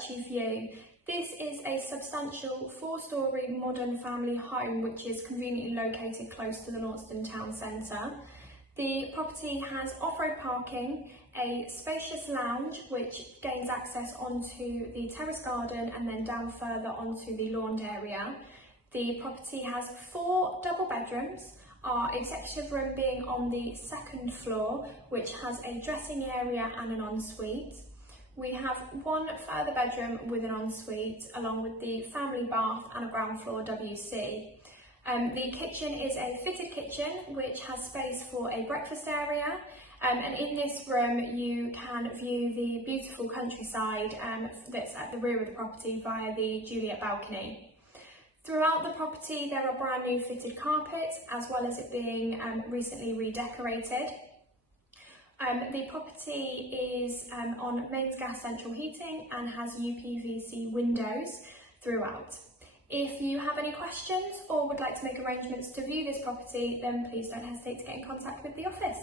Duchy view. This is a substantial 4-storey modern family home which is conveniently located close to the Launceston town centre. The property has off-road parking, a spacious lounge which gains access onto the terrace garden and then down further onto the lawn area. The property has 4 double bedrooms, our executive room being on the 2nd floor, which has a dressing area and an ensuite. We have 1 further bedroom with an ensuite, along with the family bath and a ground floor WC. The kitchen is a fitted kitchen which has space for a breakfast area, and in this room you can view the beautiful countryside that's at the rear of the property via the Juliet balcony. Throughout the property there are brand new fitted carpets as well as it being recently redecorated. The property is on mains gas central heating and has UPVC windows throughout. If you have any questions or would like to make arrangements to view this property, then please don't hesitate to get in contact with the office.